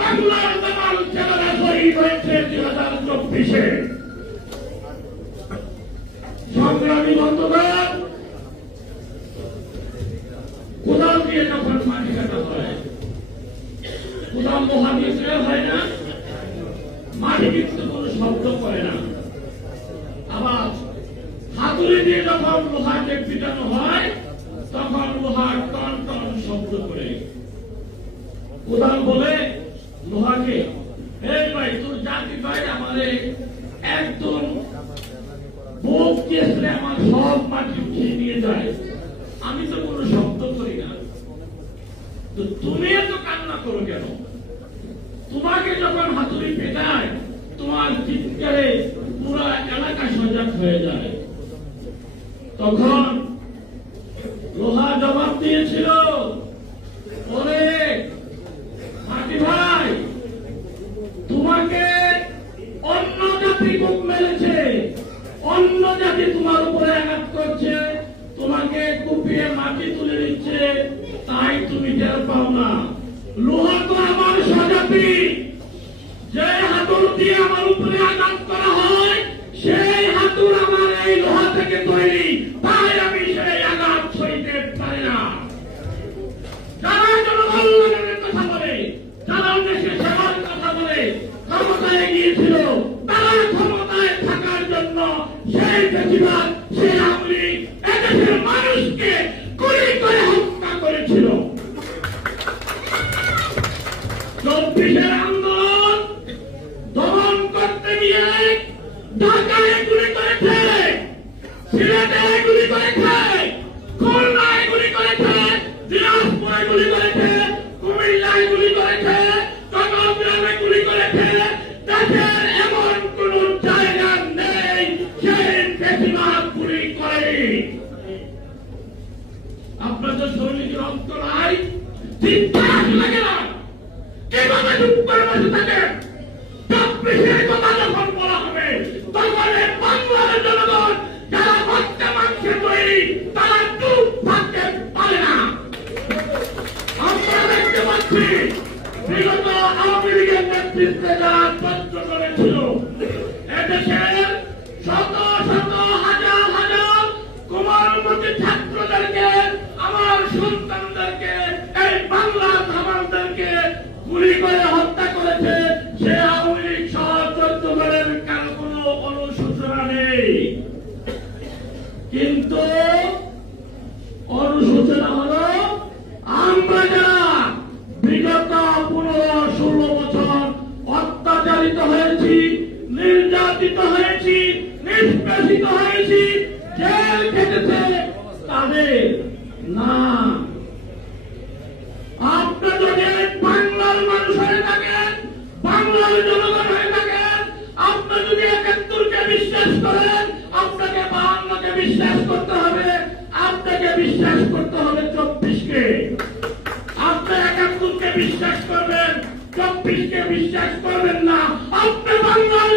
বাংলার দামাল ছেলেরা শহীদ হয়েছে 2024-এ। সংগ্রামী বন্ধুগণ, কোদাল দিয়ে যখন মাটি কাটা হয়, কোদাল লোহা দিয়ে হয় না, মাটি কিন্তু কোনো শব্দ করে না। আবার হাতুড়ি দিয়ে যখন লোহাকে পিটানো হয়, তখন লোহার টন টন শব্দ করে। কোদাল বলে লোহাকে, এই ভাই তোর জাতি ভাই আমারে একদম বুক চেষ্টা আমার সব মাটি উঠিয়ে নিয়ে যায়, আমি তো কোনো শব্দ করি না, তো তুমি এত কান্না করো কেন? তোমাকে যখন হাতুড়ি পেটায়, তোমার চিৎকারে পুরো এলাকা সজাগ হয়ে যায়। তখন লোহা জবাব দিয়েছিল, ওরে মাটি ভাই, তোমাকে অন্য জাতি বুক মেরেছে, অন্য জাতি তোমার উপরে আঘাত করছে, তোমাকে কুপিয়ে মাটি তুলে দিচ্ছে, তাই তুমি টের পাও না। লোহা তো আমার স্বজাতি, যে হাতুড় দিয়ে আমার উপরে আঘাত করা হয়, সেই হাতুড় আমার এই লোহা থেকে তৈরি, তাই আমি সেই আঘাত সইতে পারি না। যারা জনকল্যাণের কথা বলে, যারা দেশে সেবার কথা বলে, ক্ষমতায় গিয়েছিল, তারা ক্ষমতায় থাকার জন্য সেই বেশিরভাগ সেই আওয়ামী লীগ এদেশের মানুষকে গুলি করে হত্যা করেছিল। 24-এর আন্দোলন দমন করতে গিয়ে ঢাকায় গুলি করেছে, সিলেটে গুলি করেছে, খুলনায় গুলি করেছে, দিনাজপুরে গুলি করেছে, কুমিল্লায় গুলি করেছে, চট্টগ্রামে গুলি করেছে। দেশের এমন কোন জায়গা নেই সেই বেশিরভাগ গুলি করেনি। আপনাদের সৈনিকের অন্ত নাই, চিন্তা লাগে না, কিভাবে চুপ করে বসে থাকেন? 24-এর কথা যখন বলা হবে, তখন এই বাংলার জনগণ যারা হত্যা মাংসে তৈরি, তারা চুপ থাকতে পারে না। আমরা দেখতে পাচ্ছি বিগত আওয়ামী লীগের নেতৃত্বে যারা তথ্য করেছিল, এদেশের শত শত হাজার হাজার কোমলমতি ছাত্রদেরকে, আমার সন্তানদেরকে, এই বাংলা ধামালদেরকে গুলি করে হত্যা করেছে। সে আওয়ামী লীগ সহ 14 দলের কারো কোনো অনুশোচনা নেই, কিন্তু অনুশোচনা হলো আমরা যারা বিগত 15-16 বছর অত্যাচারিত হয়েছি, নির্যাতিত হয়েছি, নিষ্পেষিত হয়েছি, জেল খেটেছে, তাদের না। আপনি যদি বাংলার মানুষ হয়ে থাকেন, বাংলার জনগণ হয়ে থাকেন, আপনি যদি 71-কে বিশ্বাস করেন, আপনাকে 52-কে বিশ্বাস করতে হবে, আপনাকে বিশ্বাস করতে হবে 24-কে। আপনি 71-কে বিশ্বাস করবেন, 24-কে বিশ্বাস করবেন না। আপনি বাংলার